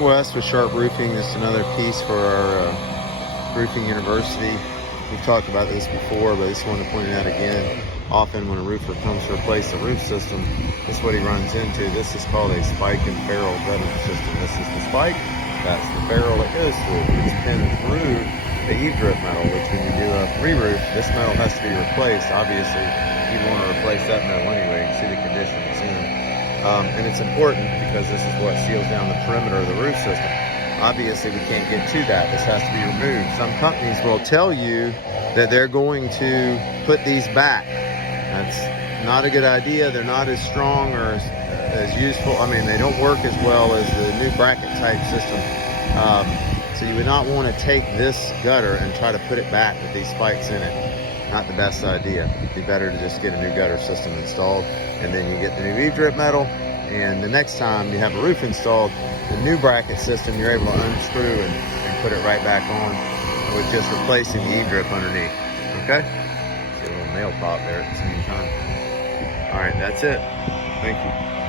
Wes with Sharpe Roofing. This is another piece for our Roofing University. We've talked about this before, but I just want to point it out again. Often when a roofer comes to replace a roof system, this is what he runs into. This is called a Spike and Ferrule gutter system. This is the spike, that's the ferrule it goes through. It's pinned through the eave-drip metal, which when you do a re-roof, this metal has to be replaced. Obviously, you want to replace that metal anyway. You can see the condition it's in. And it's important because this is what seals down the perimeter of the roof system. Obviously, we can't get to that. This has to be removed. Some companies will tell you that they're going to put these back. That's not a good idea. They're not as strong or as useful. I mean, they don't work as well as the new bracket type system. So you would not want to take this gutter and try to put it back with these spikes in it. Not the best idea. It'd be better to just get a new gutter system installed, and then you get the new eave-drip metal, and the next time you have a roof installed, the new bracket system, you're able to unscrew and put it right back on with just replacing the eave-drip underneath. Okay? Get a little nail pop there at the same time. All right, that's it. Thank you.